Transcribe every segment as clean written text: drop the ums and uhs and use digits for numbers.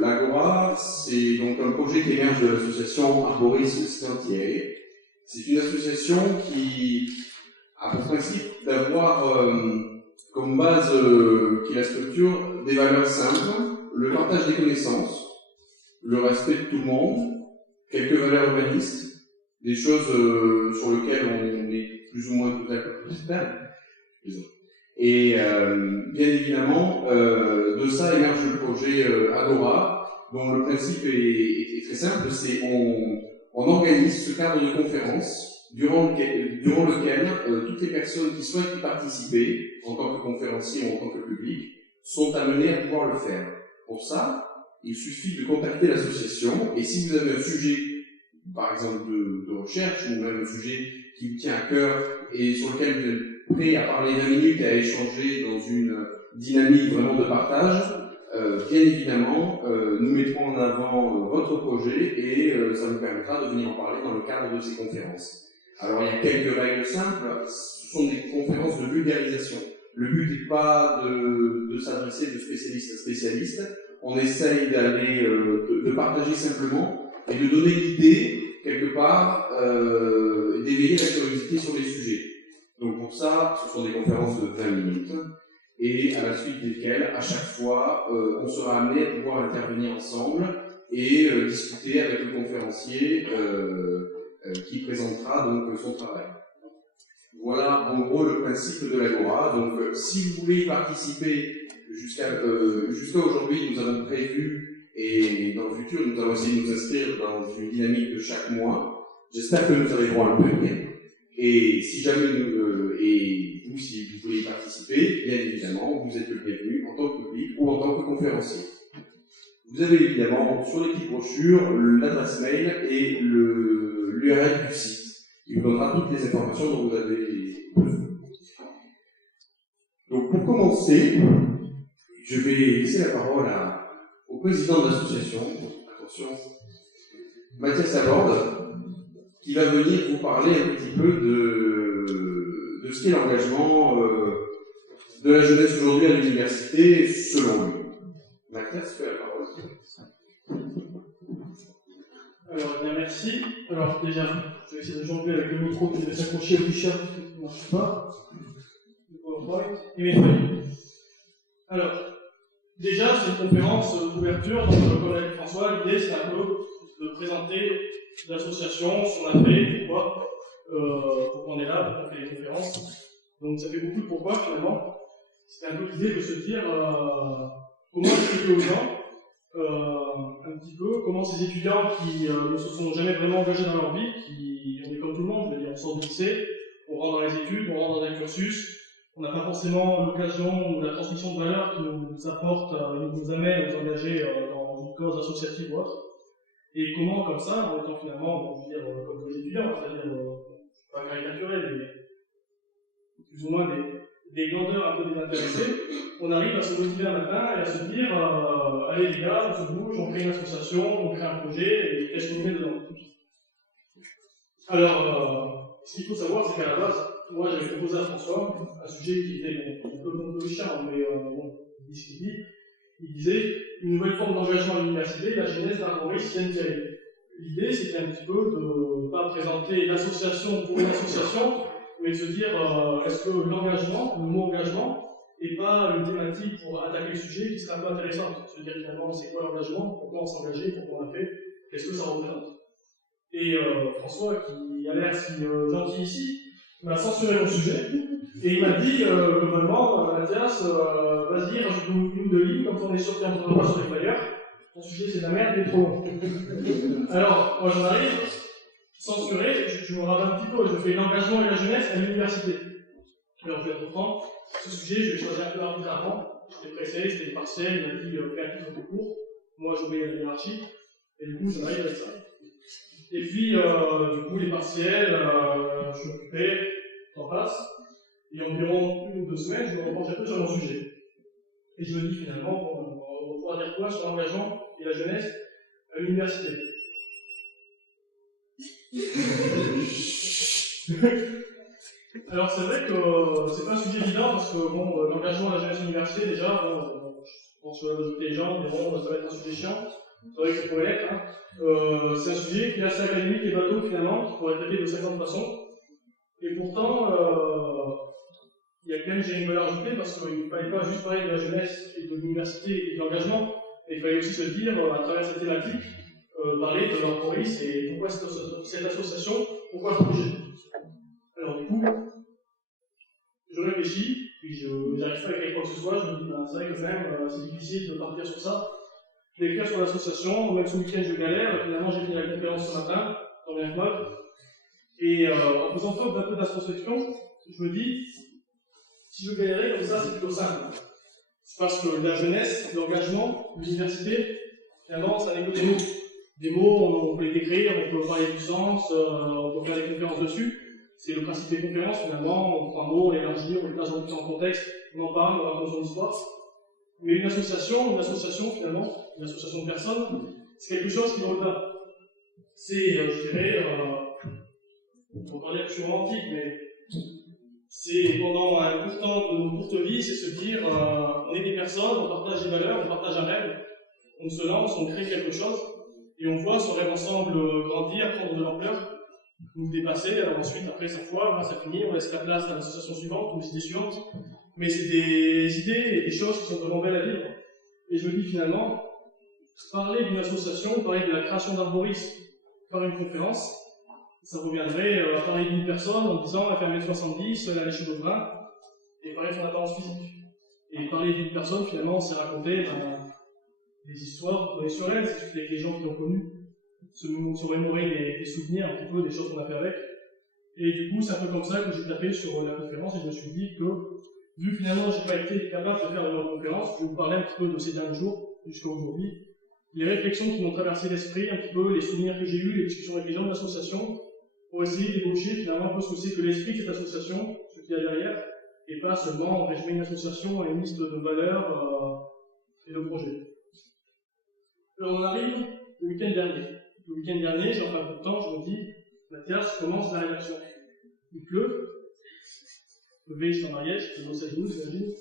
L'Agora, c'est donc un projet qui émerge de l'association Arboris Saint-Thierry. C'est une association qui a pour principe d'avoir comme base qui est la structure des valeurs simples, le partage des connaissances, le respect de tout le monde, quelques valeurs humanistes, des choses sur lesquelles on est plus ou moins tout à fait experts. Et bien évidemment, de ça émerge le projet Agora, dont le principe est très simple, c'est on organise ce cadre de conférence durant lequel toutes les personnes qui souhaitent y participer, en tant que conférencier ou en tant que public, sont amenées à pouvoir le faire. Pour ça, il suffit de contacter l'association, et si vous avez un sujet, par exemple de recherche, ou même un sujet qui vous tient à cœur, et sur lequel vous êtes prêt à parler 20 minutes et à échanger dans une dynamique vraiment de partage, bien évidemment, nous mettrons en avant votre projet et ça nous permettra de venir en parler dans le cadre de ces conférences. Alors il y a quelques règles simples, ce sont des conférences de vulgarisation. Le but n'est pas de s'adresser de spécialiste à spécialiste, on essaye d'aller, de partager simplement et de donner l'idée, quelque part, d'éveiller la curiosité sur les sujets. Donc pour ça, ce sont des conférences de 20 minutes, et à la suite desquelles, à chaque fois, on sera amené à pouvoir intervenir ensemble et discuter avec le conférencier qui présentera donc son travail. Voilà en gros le principe de l'Agora. Donc si vous voulez y participer, jusqu'à aujourd'hui, nous avons prévu, et dans le futur, nous allons essayer de nous inscrire dans une dynamique de chaque mois. J'espère que nous arriverons à le tenir. Et si jamais si vous voulez y participer, bien évidemment, vous êtes le bienvenu en tant que public ou en tant que conférencier. Vous avez évidemment sur les petites brochures l'adresse mail et l'URL du site qui vous donnera toutes les informations dont vous avez besoin. Donc pour commencer, je vais laisser la parole au président de l'association, attention, Mathias Laborde, qui va venir vous parler un petit peu de ce qu'est l'engagement de la jeunesse aujourd'hui à l'université, selon lui. Mathias, tu as la parole. Alors, bien, merci. Alors, déjà, je vais essayer de jongler avec le micro qui va s'accrocher au t-shirt parce qu'il ne marche pas. Le PowerPoint et mes feuilles. Alors, déjà, c'est une conférence d'ouverture. Donc, comme l'a dit François, l'idée, c'est un peu de présenter l'association, ce qu'on a fait, pourquoi on est là, pourquoi on fait les conférences. Donc, ça fait beaucoup de pourquoi, finalement. C'est un peu l'idée de se dire comment expliquer aux gens un petit peu comment ces étudiants qui ne se sont jamais vraiment engagés dans leur vie, on est comme tout le monde, je veux dire, on sort du lycée, on rentre dans les études, on rentre dans un cursus, on n'a pas forcément l'occasion ou la transmission de valeurs qui nous apporte, nous amène à nous engager dans une cause associative ou autre. Et comment, comme ça, en étant finalement, je veux dire, comme tous les étudiants, c'est-à-dire, pas caricaturer, mais plus ou moins des grandeurs un peu désintéressées, on arrive à se motiver un matin et à se dire allez les gars, on se bouge, on crée une association, on crée un projet, et qu'est-ce qu'on met dedans? Alors, ce qu'il faut savoir, c'est qu'à la base, moi j'avais proposé à François un sujet qui était un peu chiant, mais bon, il dit ce qu'il dit. Il disait une nouvelle forme d'engagement à l'université, la genèse d'Arboris Saint-Thierry. L'idée, c'était un petit peu de ne pas présenter l'association pour une association, mais de se dire est-ce que l'engagement, le mot engagement, n'est pas une thématique pour attaquer le sujet qui serait un peu intéressante. Se dire finalement c'est quoi l'engagement, pourquoi on s'est engagé, pourquoi on l'a fait, qu'est-ce que ça représente. Et François, qui a l'air si gentil ici, m'a censuré mon sujet, et il m'a dit globalement, Mathias, vas-y, rajoute-nous une ou deux lignes, comme ça on est sûr qu'il n'y en aura pas sur les flyers. Ton sujet c'est de la merde, il est trop long. Alors, moi j'en arrive, censuré, je me rate un petit peu, je fais l'engagement et la jeunesse à l'université. Alors je vais reprendre ce sujet, je vais choisir un peu arbitrairement. J'étais pressé, c'était le partiel, il m'a dit fais un titre de cours. Moi j'obéis à la hiérarchie, et du coup j'en arrive avec ça. Et puis, du coup, les partiels, je m'occupais, j'en passe, et environ 1 ou 2 semaines, je me repenche un peu sur mon sujet. Et je me dis finalement, on va pouvoir dire quoi sur l'engagement et la jeunesse à l'université. Alors c'est vrai que c'est pas un sujet évident parce que bon, l'engagement à la jeunesse à l'université déjà, bon, pense que la majorité des gens diront ça va être un sujet chiant. C'est vrai que ça pourrait l'être. Hein. C'est un sujet qui est assez académique et bateau finalement, qui pourrait être traité de 50 façons. Et pourtant, il y a quand même une valeur ajoutée parce qu'il ne fallait pas juste parler de la jeunesse et de l'université et de l'engagement, mais il fallait aussi se dire, à travers cette thématique, parler de l'Arboris et pourquoi cette association, pourquoi le projet. Alors du coup, je réfléchis, puis je n'arrive pas à écrire quoi que ce soit, je me dis, c'est vrai que quand même, c'est difficile de partir sur ça. Je vais écrire sur l'association, même ce week-end je galère, finalement j'ai fini la conférence ce matin, dans bien mode. Et en faisant preuve d'un peu d'introspection, je me dis, si je galérais comme ça, c'est plutôt simple. Parce que la jeunesse, l'engagement, l'université, finalement, ça n'est que des mots. Des mots, on peut les décrire, on peut parler du sens, on peut faire des conférences dessus. C'est le principe des conférences, finalement, on prend un mot, on l'élargit, on le place dans différents contextes, on en parle, on raconte son histoire. Mais une association finalement, une association de personnes, c'est quelque chose qui est au-delà. C'est, je dirais, on va dire que je suis romantique, mais c'est pendant un court temps de nos courtes vies, c'est se dire, on est des personnes, on partage des valeurs, on partage un rêve, on se lance, on crée quelque chose, et on voit ce rêve ensemble grandir, prendre de l'ampleur, nous dépasser, alors ensuite, après sa foi, ça finit, on laisse la place à l'association suivante, ou les idées suivantes, mais c'est des idées et des choses qui sont vraiment belles à vivre. Et je me dis finalement, parler d'une association, parler de la création d'Arboris par une conférence, ça reviendrait à parler d'une personne en disant elle fait 1m70, elle a les cheveux bruns, et parler de son apparence physique. Et parler d'une personne, finalement, c'est raconter des histoires sur elle, c'est avec les gens qui l'ont connue, se remémorer des souvenirs, un petit peu des choses qu'on a fait avec. Et du coup, c'est un peu comme ça que j'ai tapé sur la conférence et je me suis dit que, vu finalement j'ai pas été capable de faire une conférence, je vais vous parler un petit peu de ces derniers jours, jusqu'à aujourd'hui, les réflexions qui m'ont traversé l'esprit, un petit peu les souvenirs que j'ai eus, les discussions avec les gens de l'association, pour essayer d'ébaucher finalement un peu ce que c'est que l'esprit de cette association, ce qu'il y a derrière, et pas seulement résumer une association à une liste de valeurs et de projets. Alors on arrive le week-end dernier. Le week-end dernier, j'ai enfin un peu de temps, je me dis, Mathias, commence la rédaction. Il pleut, le V, je suis en Ariège, je bosse à 12, j'imagine.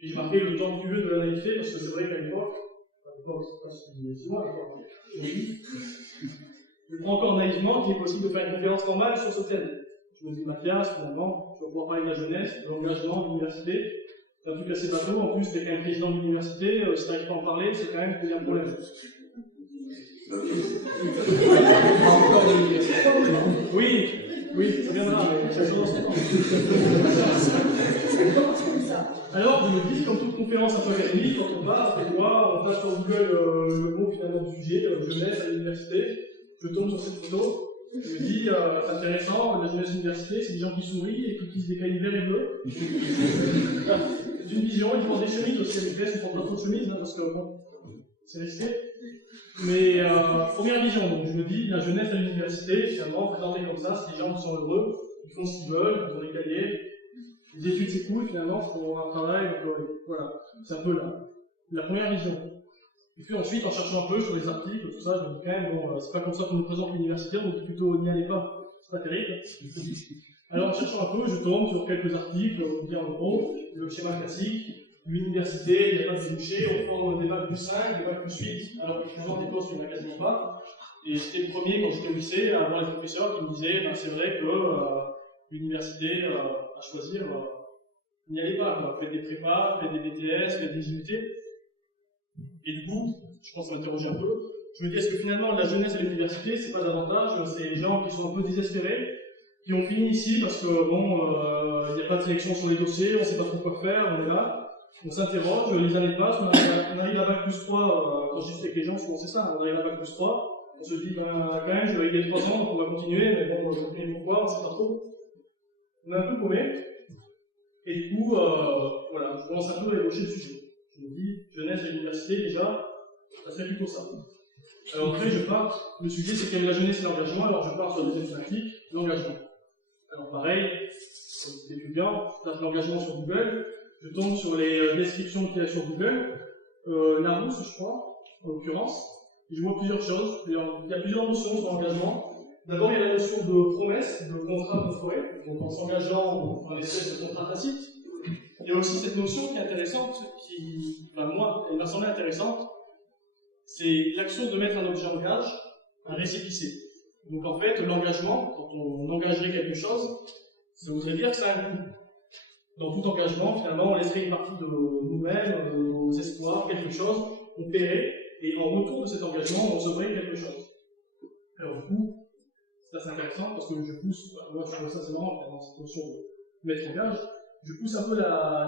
Et j'ai marqué le temps pluvieux de la naïveté, parce que c'est vrai qu'à l'époque, c'est pas si loin, je prends encore naïvement qu'il est possible de faire une conférence normale sur ce thème. Je me dis, Mathias, finalement, tu vas pouvoir parler de la jeunesse, de l'engagement, de l'université. C'est un truc assez bateau, en plus, t'es quand même président de l'université, si t'arrives pas à en parler, c'est quand même qu'il y a un problème. Oui, ça viendra, mais ça sera dans son temps. Alors, je me dis, comme toute conférence un peu académique, quand on part, on passe sur Google le mot finalement du sujet, jeunesse à l'université, je tombe sur cette photo, je me dis, c'est intéressant, la jeunesse à l'université, c'est des gens qui sourient et qui utilisent des cahiers verts et bleus. C'est une vision, ils portent des chemises aussi avec les on porte pas trop de chemises, hein, parce que bon, c'est risqué. Mais première vision, donc je me dis, la jeunesse à l'université, finalement, présentée comme ça, c'est des gens qui sont heureux, qui font ce qu'ils veulent, ils ont des cahiers, les études c'est cool, finalement, faut un travail, donc voilà, c'est un peu la première vision. Et puis ensuite, en cherchant un peu sur les articles, tout ça, je me dis quand même, bon, c'est pas comme ça qu'on nous présente l'université, on dit plutôt n'y allez pas, c'est pas terrible. Alors en cherchant un peu, je tombe sur quelques articles, on dit en gros, le schéma classique, l'université, il n'y a pas de débouchés, on prend des bacs plus 5, des bacs plus 8, alors que finalement des postes il n'y en a quasiment pas. Et j'étais le premier, quand j'étais au lycée, à avoir les professeurs qui me disaient, c'est vrai que l'université, à choisir, n'y allez pas, quoi. Faites des prépas, faites des BTS, faites des IUT. Et du coup, je pense m'interroger un peu, je me dis, est-ce que finalement la jeunesse à l'université, c'est pas davantage, c'est les gens qui sont un peu désespérés, qui ont fini ici parce que bon, il n'y a pas de sélection sur les dossiers, on ne sait pas trop quoi faire, on est là, on s'interroge, les années passent, on arrive à Bac plus 3, quand je discute avec les gens, souvent c'est ça, on arrive à Bac plus 3, on se dit, quand même, je vais arriver 3 ans, donc on va continuer, mais bon, on va continuer pourquoi, on ne sait pas trop. On est un peu paumé, et du coup, voilà, je commence un peu à ébaucher le sujet. Je me dis, jeunesse à l'université, déjà, ça serait plutôt ça. Alors après, je pars, le sujet c'est quelle est la jeunesse et l'engagement, alors je pars sur la deuxième thématique, l'engagement. Alors pareil, comme étudiant, je tape l'engagement sur Google, je tombe sur les descriptions qu'il y a sur Google, Larousse, je crois, en l'occurrence, et je vois plusieurs choses. Il y a plusieurs notions sur l'engagement. D'abord, il y a la notion de promesse, de contrat de forêt, donc en s'engageant par l'espèce de contrat tacite. il y a aussi cette notion qui est intéressante, qui, enfin, moi, elle m'a semblé intéressante, c'est l'action de mettre un objet en gage, un récépissé. Donc en fait, l'engagement, quand on engagerait quelque chose, ça voudrait dire que ça a un coût. Dans tout engagement, finalement, on laisserait une partie de nous-mêmes, de nos espoirs, quelque chose, on paierait, et en retour de cet engagement, on recevrait quelque chose. Alors du coup, c'est assez intéressant parce que je pousse, moi je trouve ça c'est marrant dans cette notion de mettre en gage, je pousse un peu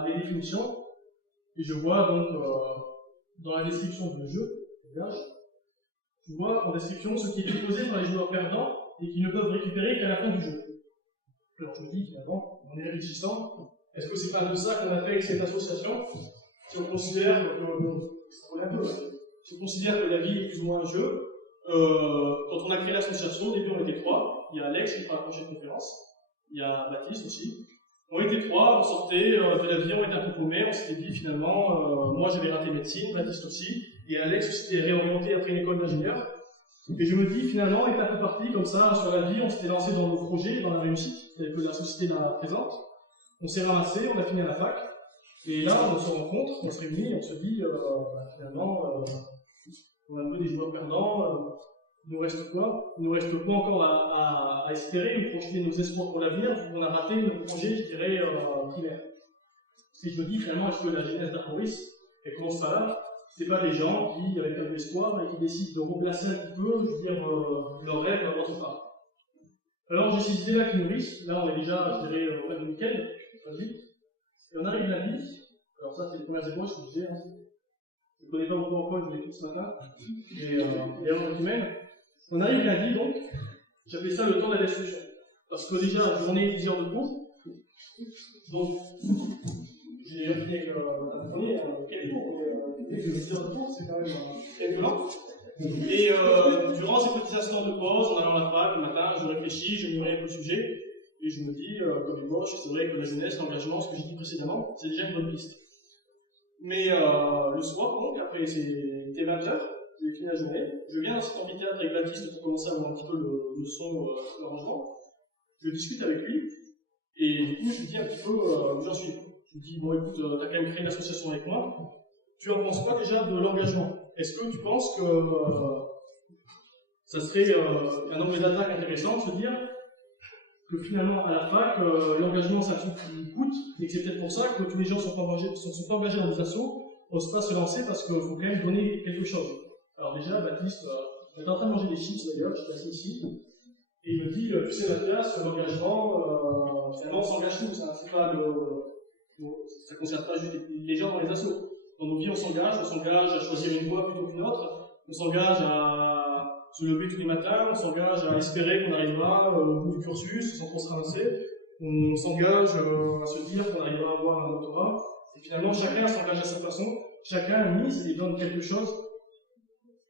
les définitions, et je vois donc dans la description du jeu, le gage, je vois en description ce qui est déposé par les joueurs perdants et qui ne peuvent récupérer qu'à la fin du jeu. Alors je me dis finalement, en y réfléchissant, est-ce que c'est pas de ça qu'on a fait avec cette association? Si on considère si on considère que la vie est plus ou moins un jeu, quand on a créé l'association, au début on était 3, il y a Alex qui fera la prochaine conférence, il y a Baptiste aussi. On était 3, on sortait de la vie, on était un peu paumés, on s'était dit finalement, moi j'avais raté médecine, Baptiste aussi, et Alex s'était réorienté après une école d'ingénieur. Et je me dis finalement, on était un peu parti comme ça sur la vie, on s'était lancé dans nos projets, dans la réussite, telle que la société la présente. On s'est ramassé, on a fini à la fac, et là on se rencontre, on se réunit, on se dit finalement, on a un peu des joueurs perdants, il nous reste quoi? Il nous reste quoi encore à espérer, ou projeter nos espoirs pour l'avenir, vu qu'on a raté le projet, je dirais, primaire. Si je me dis finalement, est-ce que la genèse d'Arboris, elle commence par là? C'est pas des gens qui, avec un espoir, et qui décident de replacer un petit peu, je veux dire, leurs rêves dans votre part. Alors j'ai ces idées-là qui nourrissent, là on est déjà, je dirais, au fin du week-end, très vite, et on arrive lundi, alors ça c'est les premières ébauches que je disais, hein. Je ne connais pas beaucoup encore, je l'ai tout ce matin, mais d'ailleurs dans l'email. On arrive lundi donc, j'appelle ça le temps de la destruction. Parce que déjà, journée 10 heures de cours, donc j'ai appris avec Madame Fournier, quel cours, mais 10 heures de cours, c'est quand même quelques temps. Et durant ces petits instants de pause, en allant à la fac le matin, je réfléchis, je mûris un peu le sujet, et je me dis, comme ébauche, c'est vrai que la jeunesse, l'engagement, ce que j'ai dit précédemment, c'est déjà une bonne piste. Mais le soir, donc, après c'était 20h, j'ai fini la journée, je viens dans cet amphithéâtre avec Baptiste pour commencer à voir un petit peu le son, l'arrangement. Je discute avec lui, et du coup je lui dis un petit peu où j'en suis. Je lui dis, bon écoute, t'as quand même créé une association avec moi, tu en penses quoi déjà de l'engagement? Est-ce que tu penses que ça serait un angle d'attaque intéressant de se dire que finalement à la fac, l'engagement c'est un truc qui coûte, et que c'est peut-être pour ça que tous les gens sont pas engagés dans des assos, n'osent pas se lancer parce qu'il faut quand même donner quelque chose. Alors déjà, Baptiste, on était en train de manger des chips d'ailleurs, j'étais assis ici, et il me dit, tu sais Mathias, l'engagement, finalement on s'engage tous, hein, c'est pas ça concerne pas juste les gens dans les assos. Dans nos vies on s'engage à choisir une voie plutôt qu'une autre, on s'engage à se lever tous les matins, on s'engage à espérer qu'on arrivera au bout du cursus sans trop se ramasser, on s'engage à se dire qu'on arrivera à avoir un doctorat, et finalement chacun s'engage à sa façon, chacun mise et donne quelque chose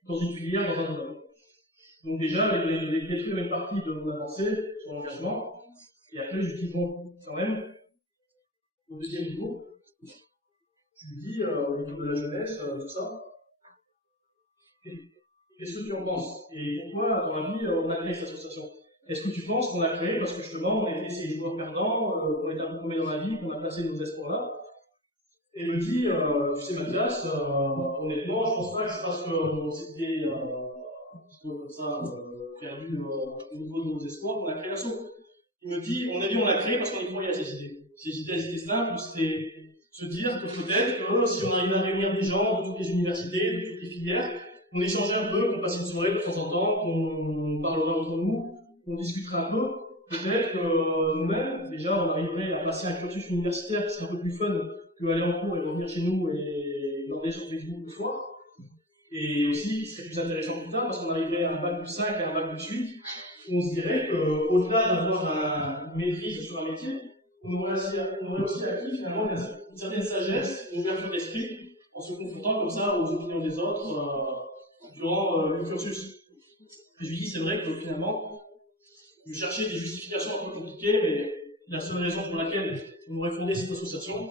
dans une filière, dans un domaine. Donc déjà, il détruire une partie de mon avancée sur l'engagement, et après je lui dis, bon, quand même, au deuxième niveau, je lui dis, au niveau de la jeunesse, tout ça, qu'est-ce que tu en penses? Et pourquoi, à ton avis, on a créé cette association? Est-ce que tu penses qu'on l'a créé parce que justement, on était ces joueurs perdants, qu'on était un peu paumés dans la vie, qu'on a placé nos espoirs là? Et il me dit, tu sais Mathias, honnêtement, je pense pas que c'est parce qu'on s'était comme ça perdu au niveau de nos espoirs qu'on a créé l'asso. Il me dit, on l'a créé parce qu'on y croyait à ces idées. Ces idées, elles étaient simples, c'était se dire que peut-être que si on arrivait à réunir des gens de toutes les universités, de toutes les filières, on échangeait un peu, qu'on passait une soirée de temps en temps, qu'on parlerait entre nous, qu'on discuterait un peu, peut-être que nous-mêmes, déjà, on arriverait à passer un cursus universitaire qui serait un peu plus fun qu'aller en cours et revenir chez nous et regarder sur Facebook le soir. Et aussi, ce serait plus intéressant plus tard, parce qu'on arriverait à un bac plus 5 et un bac plus 8, où on se dirait qu'au-delà d'avoir une maîtrise sur un métier, on aurait aussi acquis finalement une certaine sagesse, une ouverture d'esprit, en se confrontant comme ça aux opinions des autres durant le cursus. Et je lui dis, c'est vrai que finalement, je cherchais des justifications un peu compliquées, mais la seule raison pour laquelle on aurait fondé cette association,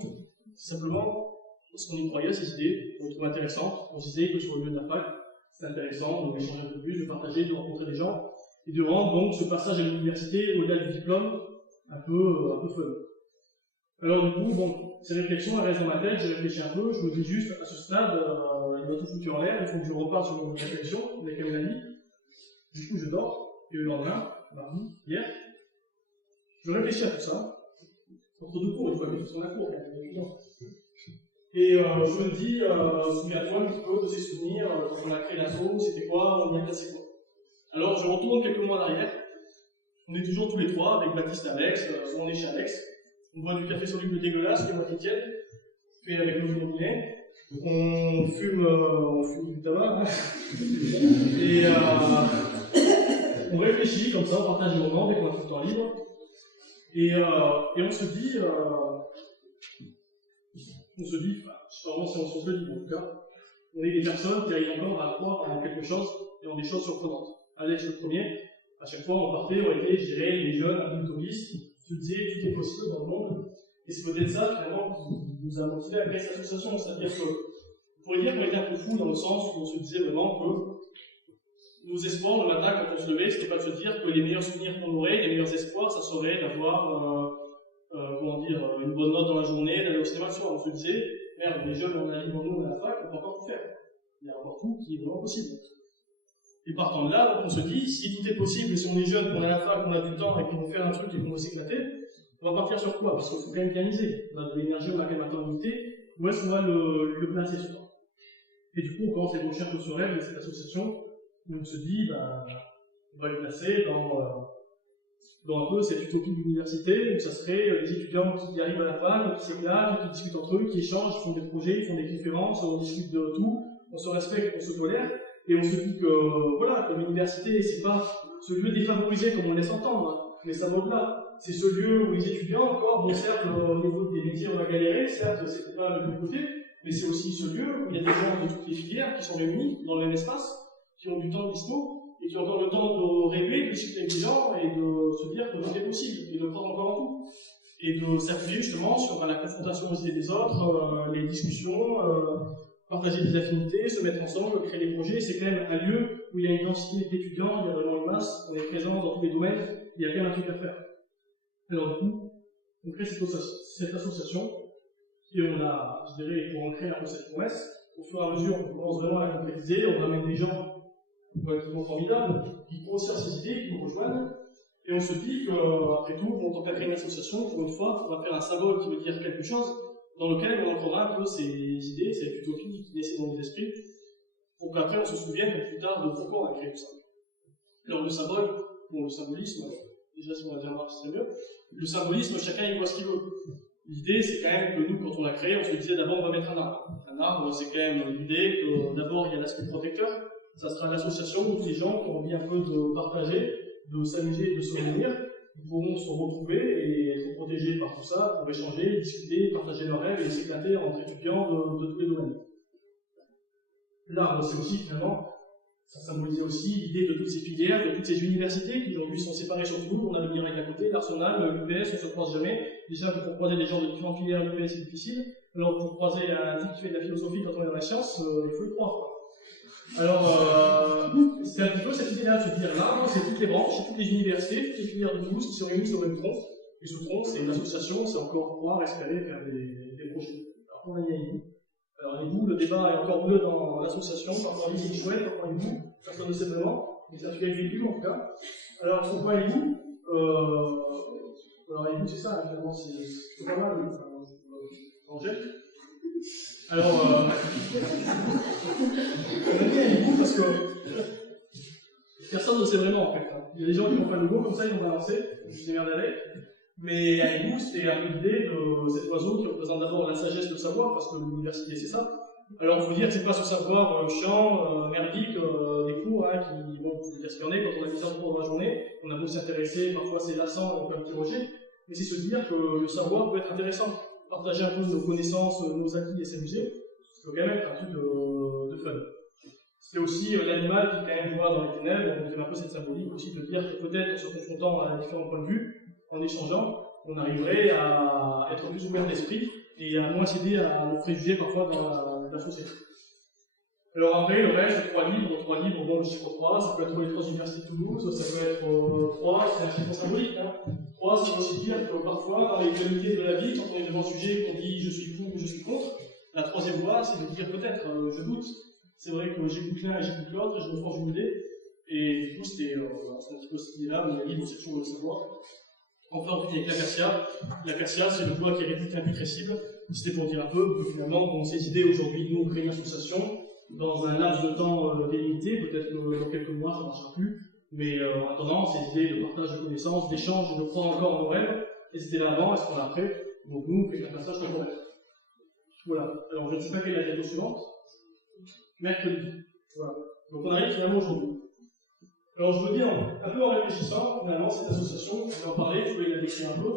c'est simplement parce qu'on y croyait à ces idées, on les trouvait intéressantes. On se disait que sur le lieu de la fac, c'est intéressant d'échanger un peu plus, de partager, de rencontrer des gens, et de rendre donc ce passage à l'université, au-delà du diplôme, un peu fun. Alors du coup, bon, ces réflexions, elles restent dans ma tête, j'ai réfléchi un peu, je me dis juste, à ce stade, il va tout foutre en l'air, il faut que je reparte sur mon réflexion, avec mon ami. Du coup, je dors, et le lendemain, mardi, hier, je réfléchis à tout ça, entre deux cours, il faut aller sur la cour, et je me dis, souviens-toi un petit peu de ces souvenirs, quand on a créé l'assaut, c'était quoi, on y a placé quoi. Alors je retourne quelques mois en arrière, on est toujours tous les trois, avec Baptiste et Alex, on est chez Alex, on boit du café soluble dégueulasse, qui est moitié tiède, fait avec nos robinets, on fume du tabac, hein. Et on réfléchit comme ça, on partage les moments dès qu'on a tout le temps libre, et on se dit, je sais pas vraiment si on se le dit, mais en tout cas, on est des personnes qui arrivent encore à croire en quelque chose et en des choses surprenantes. Alex le premier, à chaque fois on partait, on était, je dirais, les jeunes un peu utopistes, tu disais, tout est possible dans le monde, et c'est peut-être ça finalement qui nous a motivés à créer cette association, c'est-à-dire que, on pourrait dire qu'on était un peu fous dans le sens où on se disait vraiment que nos espoirs le matin quand on se levait, c'était pas de se dire que les meilleurs souvenirs qu'on aurait, les meilleurs espoirs, ça serait d'avoir une bonne note dans la journée, d'aller au cinéma le soir. On se disait, merde, les jeunes, on a devant nous à la fac, on peut encore tout faire. Il y a encore tout qui est vraiment possible. Et partant de là, on se dit, si tout est possible, et si on est jeune, qu'on est à la fac, qu'on a du temps, et qu'on veut faire un truc et qu'on veut s'éclater, on va partir sur quoi? Parce qu'il faut quand même bien miser. On a de l'énergie, on a quand même un temps limité. Où est-ce qu'on va le placer ce temps? Et du coup, on commence à ébaucher un peu ce rêve de cette association, où on se dit, on va le placer dans un peu cette utopie de l'université, où ça serait des étudiants qui arrivent à la fac, qui s'éclatent, qui discutent entre eux, qui échangent, qui font des projets, qui font des conférences, on discute de tout, on se respecte, on se tolère, et on se dit que, voilà, que l'université, c'est pas ce lieu défavorisé comme on laisse entendre, mais ça va au-delà. C'est ce lieu où les étudiants, encore, bon, certes, au niveau des métiers, on va galérer, certes, c'est pas le bon côté, mais c'est aussi ce lieu où il y a des gens de toutes les filières qui sont réunis dans le même espace, qui ont du temps de dispo, et qui ont encore le temps de rêver, de discuter avec les gens, et de se dire que tout est possible, et de croire encore en tout. Et de s'appuyer justement sur la confrontation aux idées des autres, les discussions, partager des affinités, se mettre ensemble, créer des projets. C'est quand même un lieu où il y a une densité d'étudiants, il y a vraiment une masse, on est présent dans tous les domaines, il y a quand même un truc à faire. Alors du coup, on crée cette association, et on a, je dirais, pour ancrer un peu cette promesse, au fur et à mesure, on commence vraiment à la concrétiser, on ramène des gens qui sont formidables, qui grossissent ces idées, qui nous rejoignent, et on se dit qu'après tout, en tant qu'à créer une association, pour une fois, on va faire un symbole qui veut dire quelque chose, dans lequel on ancrera un peu ces idées, cette utopie qui naissait dans nos esprits, pour qu'après on se souvienne plus tard de pourquoi on a créé tout ça. Alors le symbole, bon, le symbolisme, déjà si on a bien marqué, c'est mieux. Le symbolisme, chacun y voit ce qu'il veut. L'idée, c'est quand même que nous, quand on l'a créé, on se disait d'abord on va mettre un arbre. Un arbre, c'est quand même l'idée que d'abord il y a l'aspect protecteur. Ça sera l'association où tous les gens qui ont envie un peu de partager, de s'amuser, de se réunir, ils pourront se retrouver et être protégés par tout ça pour échanger, discuter, partager leurs rêves et s'éclater entre étudiants de tous les domaines. L'arbre, c'est aussi finalement, ça symbolisait aussi l'idée de toutes ces filières, de toutes ces universités qui aujourd'hui sont séparées sur Toulouse. On a le Mirac à côté, l'Arsenal, l'UPS, on se croise jamais. Déjà, pour croiser des gens de différentes filières, l'UPS c'est difficile. Alors, pour croiser un type qui fait de la philosophie quand on est dans la science, il faut y croire, quoi. Alors, c'est un petit peu cette idée-là de se dire là, c'est toutes les branches, c'est toutes les universités, toutes les filières de Toulouse qui se réunissent au même tronc. Et ce tronc, c'est une association, c'est encore pouvoir espérer faire des projets. Alors, on a mis Aïbou. Alors, Aïbou, le débat est encore bleu dans l'association, parfois il est chouette, parfois Aïbou, personne ne sait vraiment, mais ça a été vécu en tout cas. Alors, pourquoi Aïbou alors, Aïbou, c'est ça, finalement, c'est pas mal, Angèle. Alors, on a mis Aïbou parce que personne ne sait vraiment en fait. Il y a des gens qui ont fait le logo comme ça, ils l'ont balancé, je me merde avec. Mais Aïbou, c'était un peu l'idée de cet oiseau qui représente d'abord la sagesse, le savoir, parce que l'université c'est ça. Alors, il faut dire que c'est pas ce savoir chiant, merdique, des cours, qui vont vous dire ce qu'il y en est quand on a mis ça dans la journée. On a beau s'intéresser, parfois c'est lassant, on peut interroger. Mais c'est se dire que le savoir peut être intéressant. Partager un peu nos connaissances, nos acquis et s'amuser, ça peut quand même être un truc de fun. C'est aussi l'animal qui quand même voit dans les ténèbres, on fait un peu cette symbolique aussi de dire que peut-être en se confrontant à différents points de vue, en échangeant, on arriverait à être plus ouvert d'esprit et à moins céder à nos préjugés parfois dans la société. Alors après, le reste, 3 livres, bon, le chiffre 3, ça peut être les 3 universités de Toulouse, ça peut être 3, c'est un chiffre symbolique, 3 3, ça veut aussi dire que parfois, dans les calamités de la vie, quand on est devant un sujet qu'on dit je suis pour ou je suis contre, la troisième voie, c'est de dire peut-être je doute. C'est vrai que j'écoute l'un et j'écoute l'autre, et je me forge une idée. Et du coup, c'est un petit peu cette idée-là, mon avis, c'est toujours de le savoir. Enfin, on finit avec l'acacia. L'acacia, c'est une voie qui est réduite et imputrescible. C'était pour dire un peu que finalement, bon, ces idées, aujourd'hui, nous, on crée une association dans un laps de temps délimité, peut-être que dans quelques mois, ça ne marchera plus. Mais en attendant, ces idées de partage de connaissances, d'échange, de croire encore en nos rêves, et c'était là avant, est-ce qu'on l'a après? Donc nous, on fait un passage temporel. Voilà. Alors, je ne sais pas quelle est la diapo suivante. Mercredi. Voilà. Donc on arrive finalement aujourd'hui. Alors je veux dire, un peu en réfléchissant, finalement, cette association, on va en parler, je voulais la décrire un peu.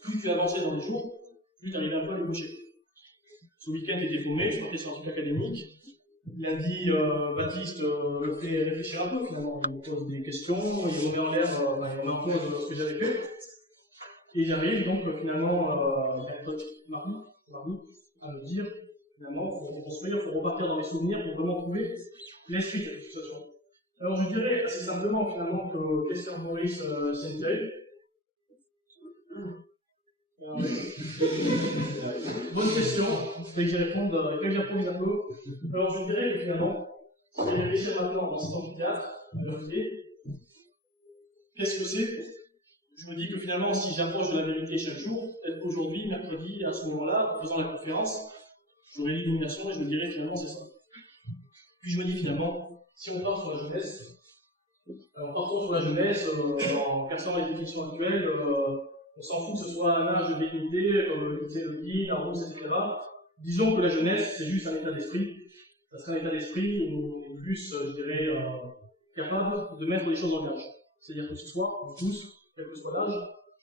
Plus tu avançais dans les jours, plus tu arrivais un peu à déboucher. Ce week-end était paumé, je partais sur un truc académique. Lundi, Baptiste me fait réfléchir un peu finalement. Il me pose des questions, il remet en l'air, il remet en cause ce que j'avais fait. Et j'arrive donc finalement, mardi, à me dire, finalement, il faut reconstruire, il faut repartir dans les souvenirs pour vraiment trouver l'esprit de cette situation. Alors je dirais assez simplement finalement que qu'est-ce qu'un Maurice Saint-Thierry? Bonne question, il faut que j'y réponde, il faut que j'improvise un peu. Alors je dirais que finalement, si je vais réfléchir maintenant dans cet amphithéâtre, à vérité, qu'est-ce que c'est? Je me dis que finalement, si j'approche de la vérité chaque jour, peut-être qu'aujourd'hui, mercredi, à ce moment-là, en faisant la conférence, j'aurai l'illumination et je me dirais finalement c'est ça. Puis je me dis finalement, si on part sur la jeunesse, en partant sur la jeunesse, en cassant les définitions actuelles, on s'en fout que ce soit un âge de dignité, comme le disait le guide, la rousse, etc. Disons que la jeunesse, c'est juste un état d'esprit. Ça serait un état d'esprit où on est plus, je dirais, capable de mettre les choses en gage. C'est-à-dire que ce soir, vous tous, quel que soit l'âge,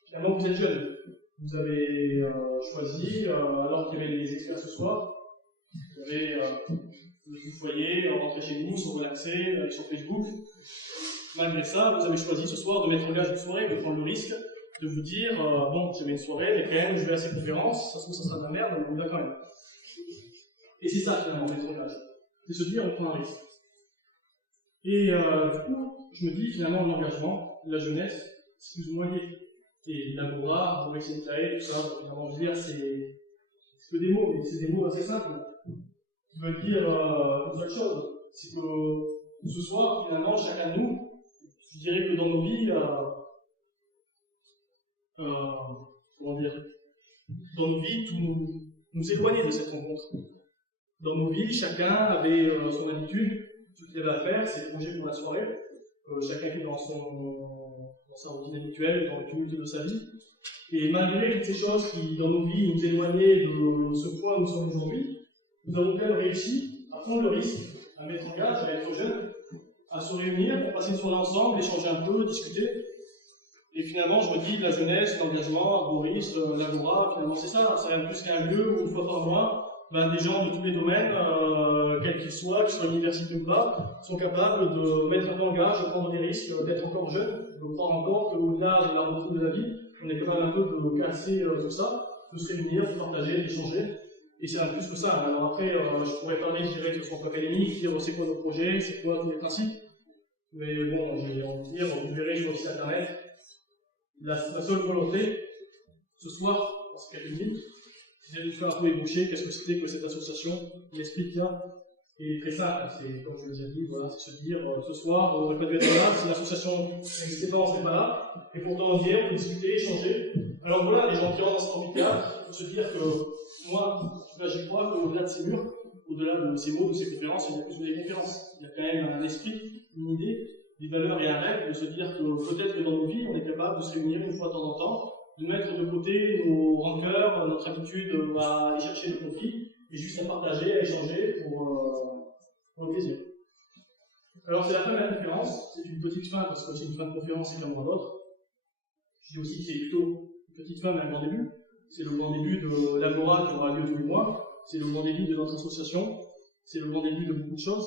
finalement vous êtes jeunes. Vous avez choisi, alors qu'il y avait des experts ce soir, vous avez le foyer, rentrer chez vous, se relaxer, aller sur Facebook. Malgré ça, vous avez choisi ce soir de mettre en gage une soirée, de prendre le risque de vous dire bon, j'avais une soirée, mais quand même, je vais à ces conférences, ça se trouve, ça sera de la merde, mais on y va quand même. Et c'est ça, finalement, mettre en gage. C'est se dire, on prend un risque. Et du coup, je me dis, finalement, l'engagement, la jeunesse, c'est plus ou moins lié. Et l'agora, Maurice Saint-Thierry, tout ça, finalement, je veux dire, c'est que des mots, mais c'est des mots assez simples, qui veulent dire une seule chose. C'est que ce soir, finalement, chacun de nous, je dirais que dans nos vies, comment dire, dans nos vies, tout nous éloignait de cette rencontre. Dans nos vies, chacun avait son habitude, tout ce qu'il avait à faire, ses projets pour la soirée. Chacun était dans sa routine habituelle, dans le tumulte de sa vie. Et malgré toutes ces choses qui, dans nos vies, nous éloignaient de ce point où nous sommes aujourd'hui, nous avons quand même réussi à prendre le risque, à mettre en gage, à être jeunes, à se réunir pour passer une soirée ensemble, échanger un peu, discuter. Et finalement, je me dis, la jeunesse, l'engagement, Arboris, l'Agora, finalement c'est ça. C'est rien de plus qu'un lieu où, une fois par mois, des gens de tous les domaines, quels qu'ils soient université ou pas, sont capables de mettre un peu en gage, de prendre des risques, d'être encore jeunes, de prendre encore qu'au-delà de la routine de la vie, on est capable un peu de casser tout ça, de se réunir, de partager, d'échanger. Et c'est un peu plus que ça. Alors après, je pourrais parler, je dirais, que ce soit académique, dire c'est quoi nos projets, c'est quoi tous les principes. Mais bon, j'ai envie de dire, vous verrez sur le site internet, la seule volonté, ce soir, dans ces quelques minutes, c'est de faire un peu ébaucher qu'est-ce que c'était que cette association, l'esprit qu'il y a. Et très simple, c'est, comme je l'ai déjà dit, voilà, c'est se dire, ce soir, on n'aurait pas dû être là, si l'association n'existait pas, on ne serait pas là. Et pourtant, on vient, on peut discuter, échanger. Alors voilà, les gens qui rentrent dans cet amphithéâtre, il faut se dire que moi, j'y crois qu'au-delà de ces murs, au-delà de ces mots, de ces conférences, il y a plus que des conférences. Il y a quand même un esprit, une idée, des valeurs et un rêve, de se dire que peut-être que dans nos vies, on est capable de se réunir une fois de temps en temps, de mettre de côté nos rancœurs, notre habitude à aller chercher le conflit, et juste à partager, à échanger pour le plaisir. Alors c'est la fin de la conférence, c'est une petite fin parce que c'est une fin de conférence et qu'un mois d'autre. Je dis aussi que c'est plutôt une petite fin mais un grand début. C'est le grand début de l'Agora qui aura lieu tous les mois, c'est le grand début de notre association, c'est le grand début de beaucoup de choses.